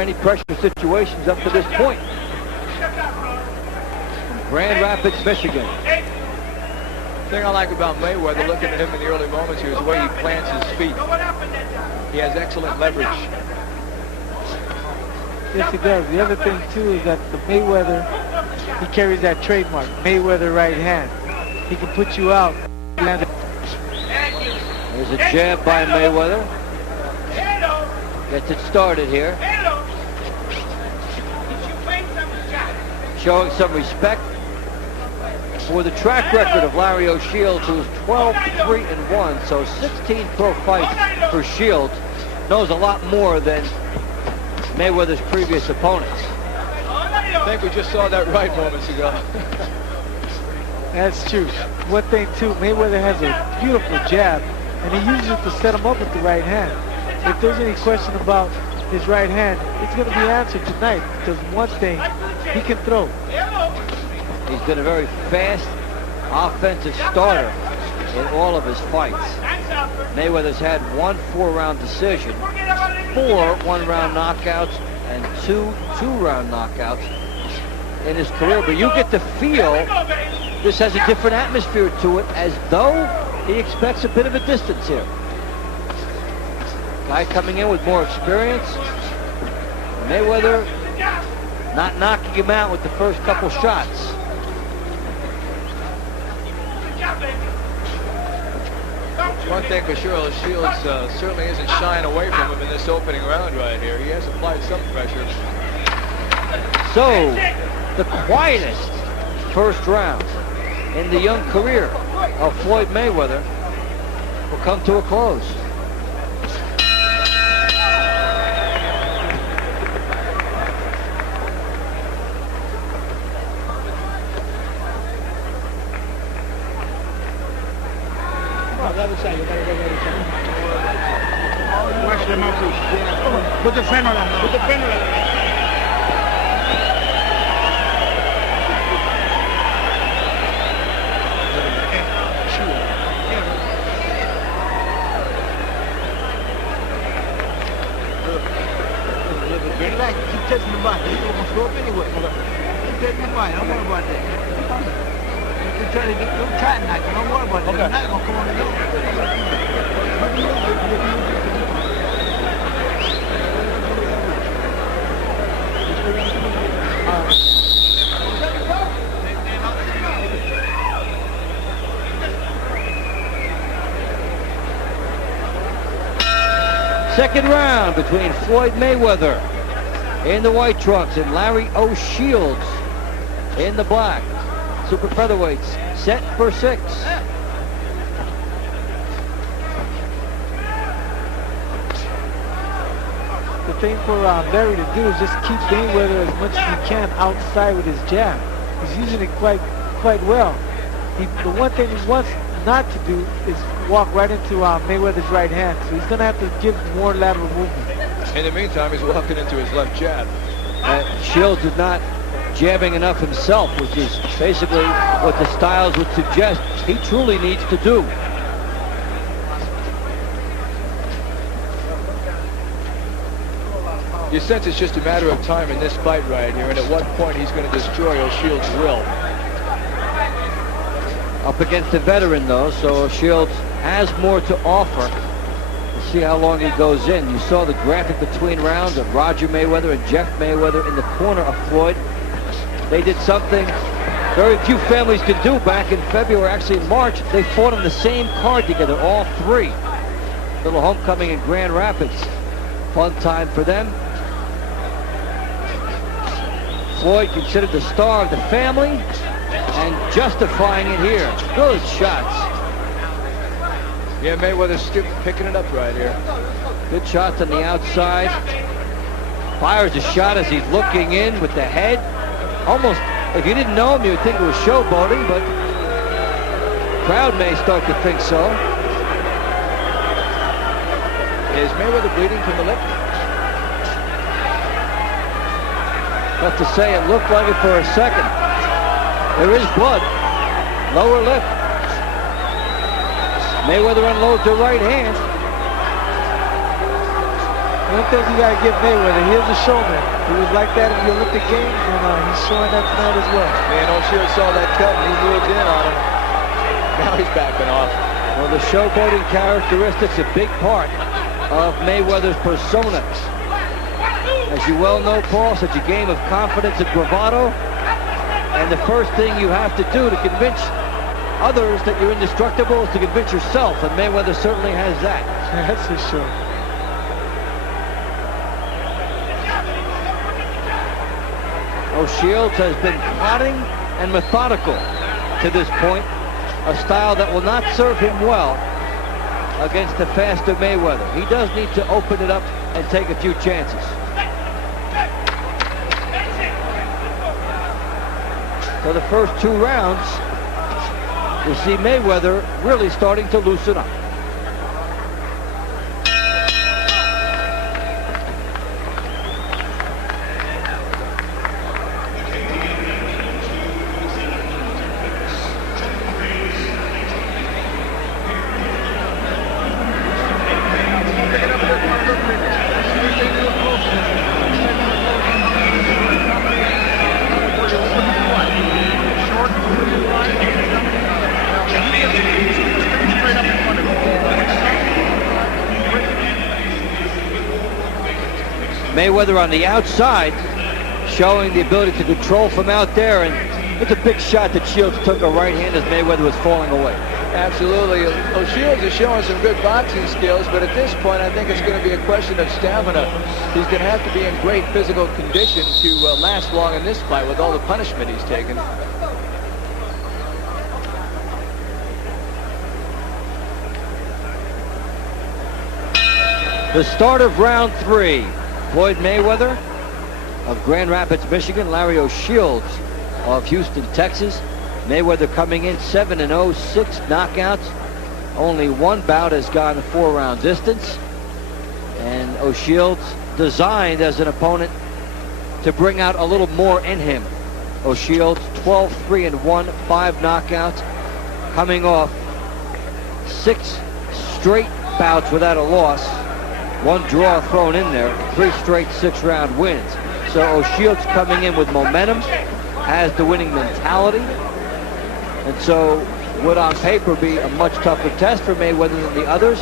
any pressure situations up to this point. Grand Rapids, Michigan. The thing I like about Mayweather, looking at him in the early moments here, is the way he plants his feet. He has excellent leverage. Yes, he does. The other thing, too, is that the Mayweather, he carries that trademark, Mayweather right hand. He can put you out. There's a jab by Mayweather. Gets it started here. Showing some respect for the track record of Larry O'Shields, who is 12-3-1, so 16 pro fights for Shields. Knows a lot more than Mayweather's previous opponents. I think we just saw that right moments ago. That's true. One thing, too, Mayweather has a beautiful jab, and he uses it to set him up with the right hand. If there's any question about his right hand, it's going to be answered tonight, because one thing, he can throw. He's been a very fast offensive starter in all of his fights. Mayweather's had 1 4-round decision, 4 one-round knockouts, and 2 two-round knockouts in his career. But you get the feel this has a different atmosphere to it, as though he expects a bit of a distance here. Guy coming in with more experience. Mayweather not knocking him out with the first couple shots. One thing for sure, Shields certainly isn't shying away from him in this opening round right here. He has applied some pressure. So, the quietest first round in the young career of Floyd Mayweather will come to a close. Put the freno on. Put the freno on. Relax, keep touching the body. He's gonna throw up anyway. Keep touching the body. Don't worry about that. Don't try to knock it. Don't worry about that. It's not gonna come on the door. Second round between Floyd Mayweather in the white trunks and Larry O'Shields in the black. Super featherweights set for 6. The thing for Larry to do is just keep Mayweather as much as he can outside with his jab. He's using it quite well. The one thing he wants not to do is walk right into Mayweather's right hand, so he's going to have to give more lateral movement. In the meantime, he's walking into his left jab. Shields is not jabbing enough himself, which is basically what the styles would suggest he truly needs to do. You sense it's just a matter of time in this fight right here, and at what point he's going to destroy O'Shields' will. Up against a veteran, though, so Shields has more to offer. We'll see how long he goes in. You saw the graphic between rounds of Roger Mayweather and Jeff Mayweather in the corner of Floyd. They did something very few families could do back in February, actually in March. They fought on the same card together, all 3. Little homecoming in Grand Rapids. Fun time for them. Floyd considered the star of the family and justifying it here. Good shots. Yeah, Mayweather's still picking it up right here. Good shots on the outside. Fires a shot as he's looking in with the head. Almost, if you didn't know him, you would think it was showboating, but crowd may start to think so. Is Mayweather bleeding from the lip? Tough to say. It looked like it for a second. There is blood. Lower lip. Mayweather unloads the right hand. One thing you got to give Mayweather, he is a showman. He was like that in the Olympic Games, and he's showing that tonight as well. Man, O'Shields saw that cut and he moved in on him. Now he's backing off. Well, the showboating characteristics a big part of Mayweather's persona. As you well know, Paul, such a game of confidence and bravado. And the first thing you have to do to convince others that you're indestructible is to convince yourself, and Mayweather certainly has that. That's for sure. O'Shields has been plotting and methodical to this point, a style that will not serve him well against the faster Mayweather. He does need to open it up and take a few chances. For the first 2 rounds, you see Mayweather really starting to loosen up. Mayweather on the outside, showing the ability to control from out there, and it's a big shot that Shields took a right hand as Mayweather was falling away. Absolutely. O'Shields is showing some good boxing skills, but at this point I think it's going to be a question of stamina. He's going to have to be in great physical condition to last long in this fight with all the punishment he's taken. The start of round 3. Floyd Mayweather of Grand Rapids, Michigan. Larry O'Shields of Houston, Texas. Mayweather coming in 7-0, 6 knockouts. Only 1 bout has gone 4-round distance. And O'Shields designed as an opponent to bring out a little more in him. O'Shields 12-3-1, 5 knockouts, coming off 6 straight bouts without a loss. 1 draw thrown in there, 3 straight 6-round wins. So O'Shields coming in with momentum, has the winning mentality, and so would on paper be a much tougher test for Mayweather than the others.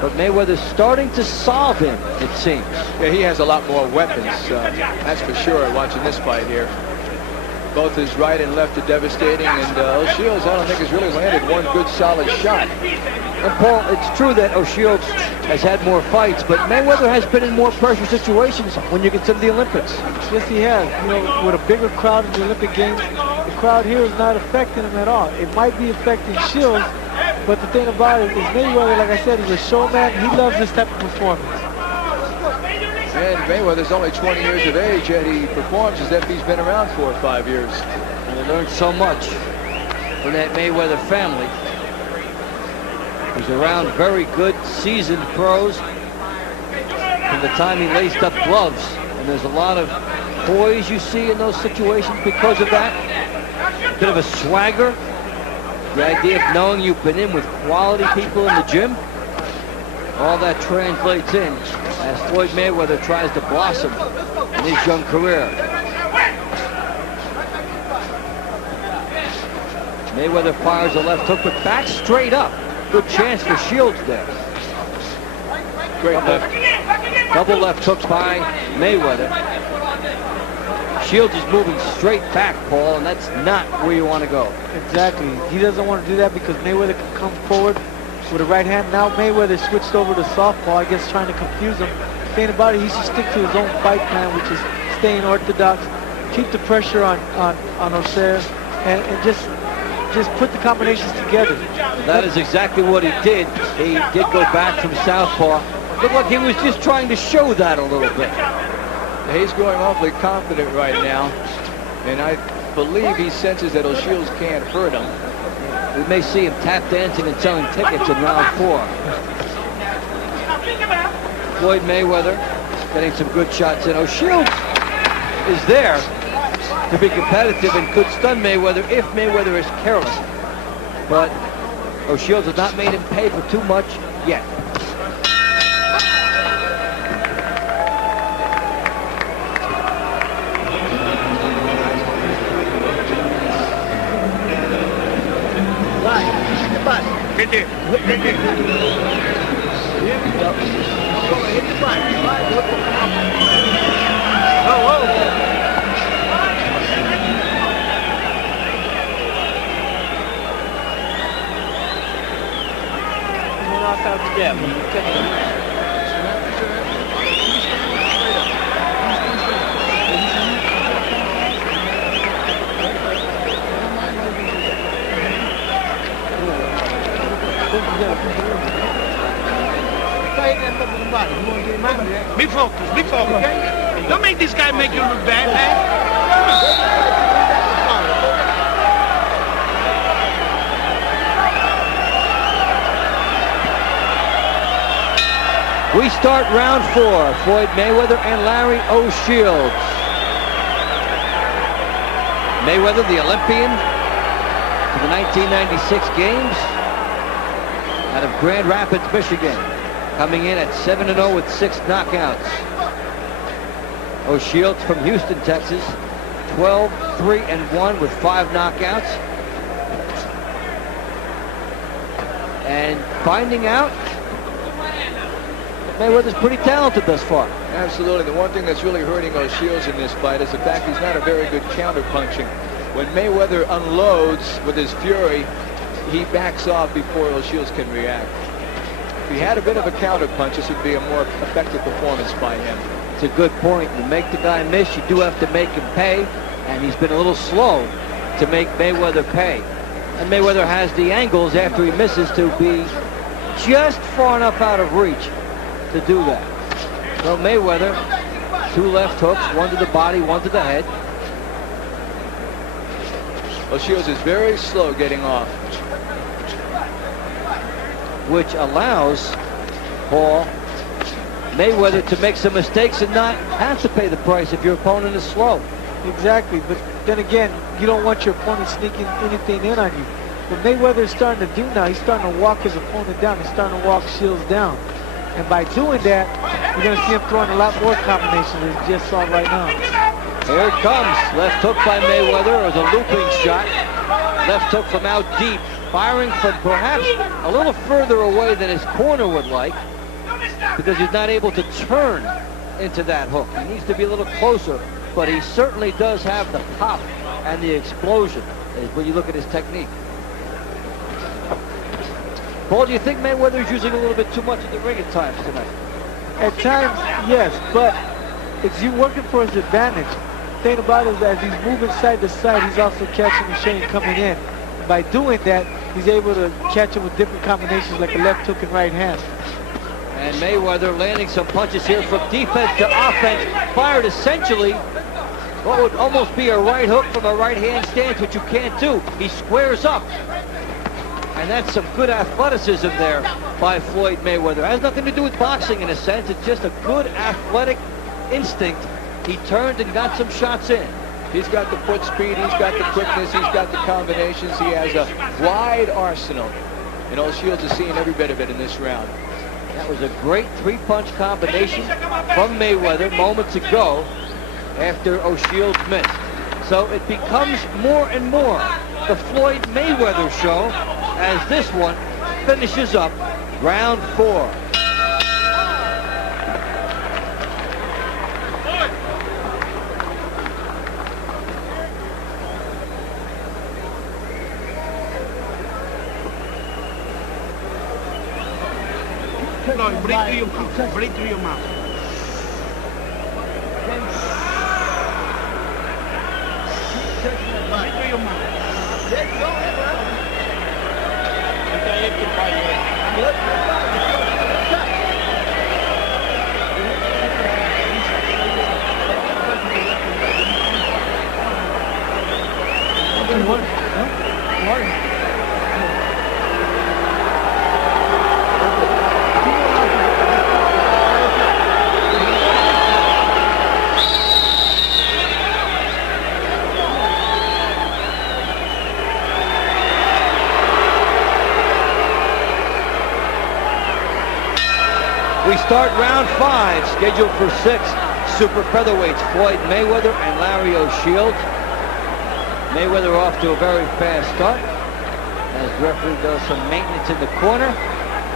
But Mayweather's starting to solve him, it seems. Yeah, he has a lot more weapons, that's for sure, watching this fight here. Both his right and left are devastating, and O'Shields, I don't think, has really landed 1 good solid shot. And Paul, it's true that O'Shields has had more fights, but Mayweather has been in more pressure situations when you consider the Olympics. Yes, he has. You know, with a bigger crowd in the Olympic Games, the crowd here is not affecting him at all. It might be affecting Shields, but the thing about it is Mayweather, like I said, is a showman. He loves this type of performance. And Mayweather's only 20 years of age, yet he performs as if he's been around 4 or 5 years. And he learned so much from that Mayweather family. He's around very good seasoned pros from the time he laced up gloves. And there's a lot of poise you see in those situations because of that. A bit of a swagger. The idea of knowing you've been in with quality people in the gym. All that translates in as Floyd Mayweather tries to blossom in his young career. Mayweather fires a left hook, but back straight up. Good chance for Shields there. Great left. Double left hook by Mayweather. Shields is moving straight back, Paul, and that's not where you want to go. Exactly. He doesn't want to do that because Mayweather can come forward with a right hand. Now Mayweather switched over to southpaw, I guess trying to confuse him. The thing about it, he should stick to his own fight plan, which is staying orthodox, keep the pressure on Oser, and just put the combinations together. That is exactly what he did. He did go back from southpaw. Looked like he was just trying to show that a little bit. He's going awfully confident right now, and I believe he senses that O'Shields can't hurt him. We may see him tap dancing and selling tickets in round 4. Floyd Mayweather getting some good shots in. O'Shields is there to be competitive and could stun Mayweather if Mayweather is careless. But O'Shields has not made him pay for too much yet. Right there. Right there. Here we go. Hit the button. Oh, whoa. Knock out the jab. Be focused, be focused, okay? Don't make this guy make you look bad, man. We start round 4. Floyd Mayweather and Larry O'Shields. Mayweather, the Olympian to the 1996 games out of Grand Rapids, Michigan, coming in at 7-0 with 6 knockouts. O'Shields from Houston, Texas, 12-3-1 with 5 knockouts. And finding out Mayweather's pretty talented thus far. Absolutely. The one thing that's really hurting O'Shields in this fight is the fact he's not a very good counter-punching. When Mayweather unloads with his fury, he backs off before O'Shields can react. If he had a bit of a counter-punch, this would be a more effective performance by him. It's a good point. To make the guy miss, you do have to make him pay, and he's been a little slow to make Mayweather pay. And Mayweather has the angles after he misses to be just far enough out of reach to do that. So Mayweather, 2 left hooks, 1 to the body, 1 to the head. O'Shields is very slow getting off, which allows Paul Mayweather to make some mistakes and not have to pay the price if your opponent is slow. Exactly, but then again, you don't want your opponent sneaking anything in on you. What Mayweather is starting to do now, he's starting to walk his opponent down. He's starting to walk Shields down. And by doing that, you're going to see him throwing a lot more combinations than he just saw right now. Here it comes. Left hook by Mayweather. It was a looping shot. Left hook from out deep. Firing from perhaps a little further away than his corner would like, because he's not able to turn into that hook. He needs to be a little closer, but he certainly does have the pop and the explosion when you look at his technique. Paul, do you think Mayweather is using a little bit too much of the ring at times tonight? At times, yes, but it's you working for his advantage. The thing about it is as he's moving side to side, he's also catching the Shane coming in. And by doing that, he's able to catch him with different combinations like a left hook and right hand. And Mayweather landing some punches here from defense to offense. Fired essentially what would almost be a right hook from a right hand stance, which you can't do. He squares up. And that's some good athleticism there by Floyd Mayweather. It has nothing to do with boxing in a sense. It's just a good athletic instinct. He turned and got some shots in. He's got the foot speed, he's got the quickness, he's got the combinations. He has a wide arsenal. And O'Shields is seeing every bit of it in this round. That was a great 3-punch combination from Mayweather moments ago after O'Shields missed. So it becomes more and more the Floyd Mayweather show as this one finishes up round 4. No, breathe through your mouth. Breathe through your mouth. Breathe through your mouth. We start round 5, scheduled for 6 super featherweights, Floyd Mayweather and Larry O'Shields. Mayweather off to a very fast start. as the referee does some maintenance in the corner.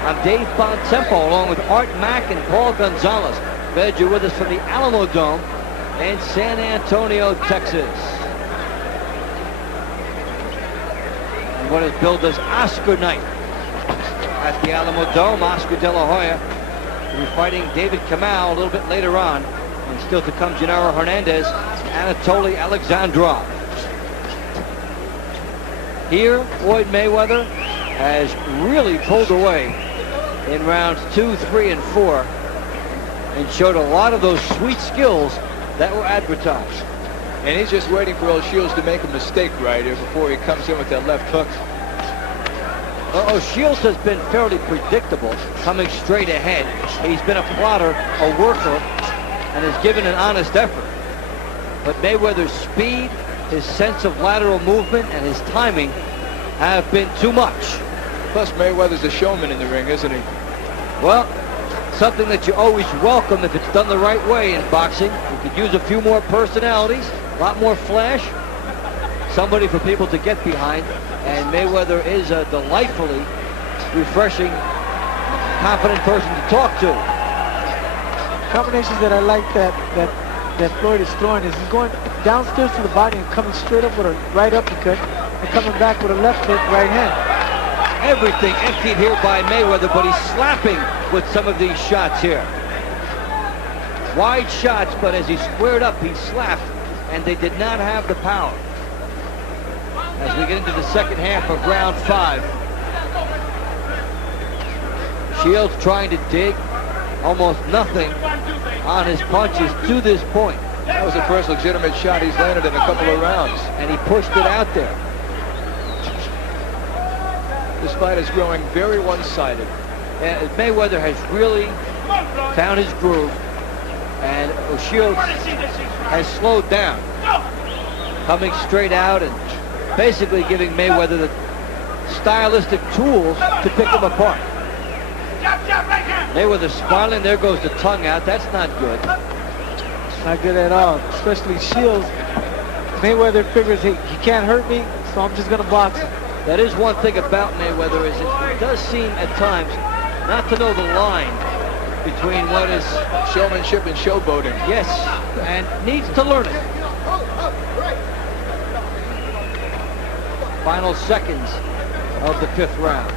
I'm Dave Bontempo, along with Art Mack and Paul Gonzalez. Glad you're with us from the Alamo Dome in San Antonio, Texas. And what is billed as Oscar night at the Alamo Dome. Oscar De La Hoya will be fighting David Kamau a little bit later on. And still to come, Gennaro Hernandez, Anatoly Alexandrov. Here, Floyd Mayweather has really pulled away in rounds 2, 3, and 4 and showed a lot of those sweet skills that were advertised. And he's just waiting for O'Shields to make a mistake right here before he comes in with that left hook. O'Shields has been fairly predictable, coming straight ahead. He's been a plotter, a worker, and has given an honest effort. But Mayweather's speed, his sense of lateral movement, and his timing have been too much. Plus, Mayweather's a showman in the ring, isn't he? Well, something that you always welcome if it's done the right way in boxing. You could use a few more personalities, a lot more flash, somebody for people to get behind. And Mayweather is a delightfully refreshing, confident person to talk to. Combinations that I like that Floyd is throwing is he's going downstairs to the body and coming straight up with a right uppercut and coming back with a left hook right hand. Everything emptied here by Mayweather, but he's slapping with some of these shots here. Wide shots, but as he squared up, he slapped, and they did not have the power. As we get into the second half of round 5. Shields trying to dig. Almost nothing on his punches to this point. That was the first legitimate shot he's landed in a couple of rounds. And he pushed it out there. This fight is growing very one-sided. And Mayweather has really found his groove. And O'Shields has slowed down. Coming straight out and basically giving Mayweather the stylistic tools to pick him apart. Mayweather smiling. There goes the tongue out. That's not good. Not good at all, especially Shields. Mayweather figures, hey, he can't hurt me, so I'm just going to box him. That is one thing about Mayweather, is it does seem at times not to know the line between what is showmanship and showboating. Yes, and needs to learn it. Final seconds of the 5th round.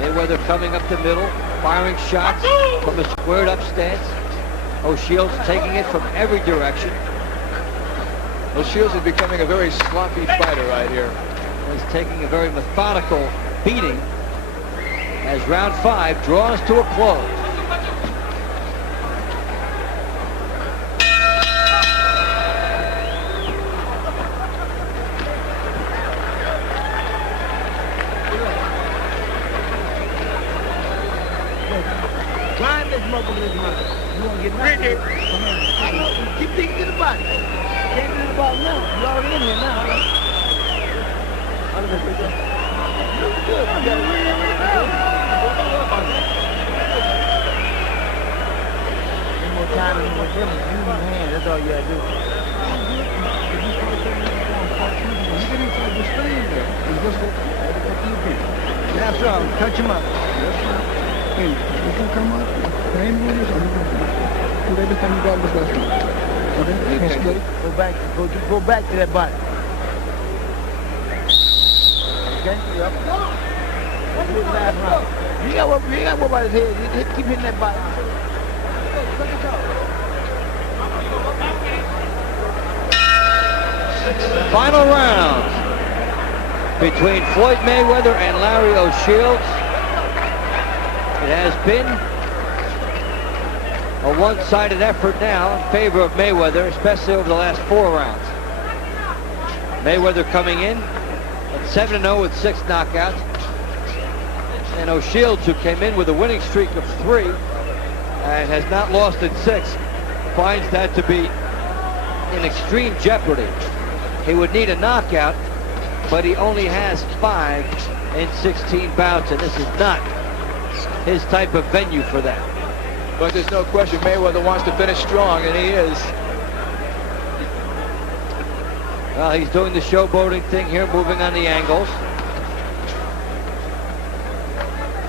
Mayweather coming up the middle, firing shots from a squared up stance. O'Shields taking it from every direction. O'Shields is becoming a very sloppy fighter right here. He's taking a very methodical beating as round 5 draws to a close. You won't get nothing. I know. Keep thinking to the body. Can't do the ball now. You're already in here now. Look good. You got it. One more time and more difference. Use your hand. That's all you got to do. Now, son, touch him up. Hey, you can come up. Train with us, or you can do every time you got this lesson. Okay? Go back to that body. Okay? Yep. That's his last round. You got to worry about his head. Keep hitting that body. Final round between Floyd Mayweather and Larry O'Shields. It has been a one-sided effort now in favor of Mayweather, especially over the last 4 rounds. Mayweather coming in at 7-0 with 6 knockouts. And O'Shields, who came in with a winning streak of 3 and has not lost in 6, finds that to be in extreme jeopardy. He would need a knockout, but he only has 5 in 16 bouts, and this is not his type of venue for that. But there's no question Mayweather wants to finish strong, and he is. Well, he's doing the showboating thing here, moving on the angles.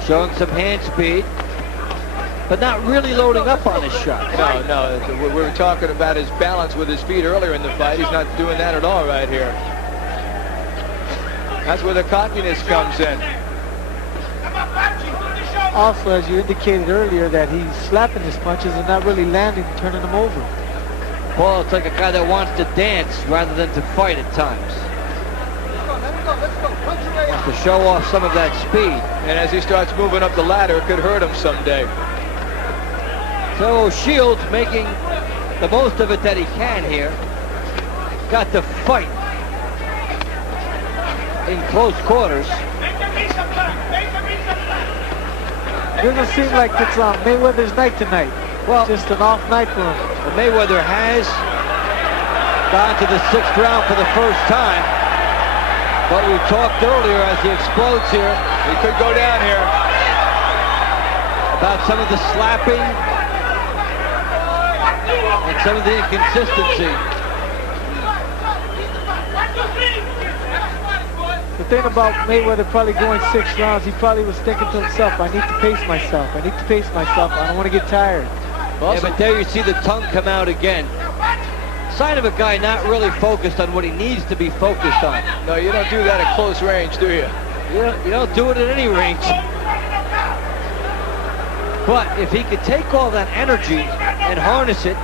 showing some hand speed, but not really loading up on his shot. No. We were talking about his balance with his feet earlier in the fight. He's not doing that at all right here. That's where the cockiness comes in. Also, as you indicated earlier, that he's slapping his punches and not really landing and turning them over. Paul, it's like a guy that wants to dance rather than to fight at times. Wants to show off some of that speed. And as he starts moving up the ladder, it could hurt him someday. So Shields making the most of it that he can here. Got to fight in close quarters. Doesn't seem like it's Mayweather's night tonight. Well, just an off night for him. Well, Mayweather has gone to the 6th round for the first time. But we talked earlier as he explodes here. He could go down here. About some of the slapping and some of the inconsistency. The thing about Mayweather probably going 6 rounds, he probably was thinking to himself, I need to pace myself. I need to pace myself. I don't want to get tired. Yeah, but there you see the tongue come out again. Sign of a guy not really focused on what he needs to be focused on. No, you don't do that at close range, do you? You don't do it at any range. But if he could take all that energy and harness it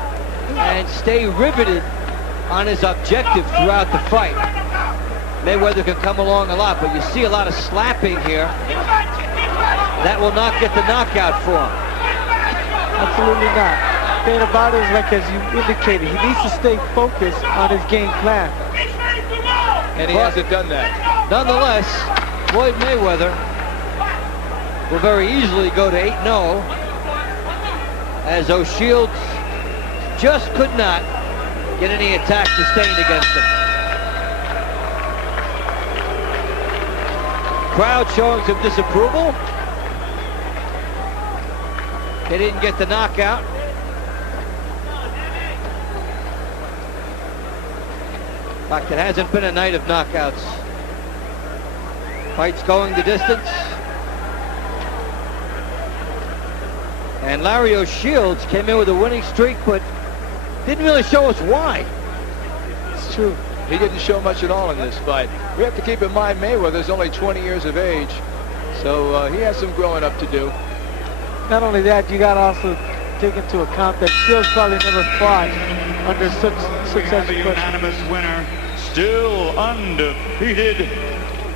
and stay riveted on his objective throughout the fight, Mayweather can come along a lot. But you see a lot of slapping here. That will not get the knockout for him. Absolutely not. The thing about it is, like as you indicated, he needs to stay focused on his game plan. And he hasn't done that. Nonetheless, Floyd Mayweather will very easily go to 8-0, as O'Shields just could not get any attack sustained against him. Crowd showing some disapproval. They didn't get the knockout. In fact, it hasn't been a night of knockouts. Fights going the distance. And Larry O'Shields came in with a winning streak, but didn't really show us why. It's true. He didn't show much at all in this fight. We have to keep in mind Mayweather's only 20 years of age, so he has some growing up to do. Not only that, you got to also take into account that Shields probably never fought under such The unanimous winner, still undefeated,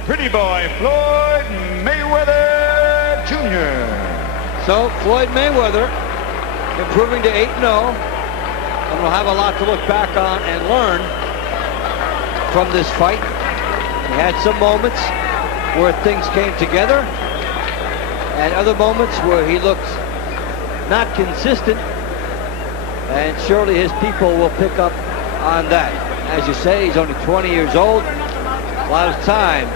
pretty boy Floyd Mayweather Jr. So Floyd Mayweather improving to 8-0, and we'll have a lot to look back on and learn from this fight. He had some moments where things came together, and other moments where he looked not consistent, and surely his people will pick up on that. As you say, he's only 20 years old. A lot of time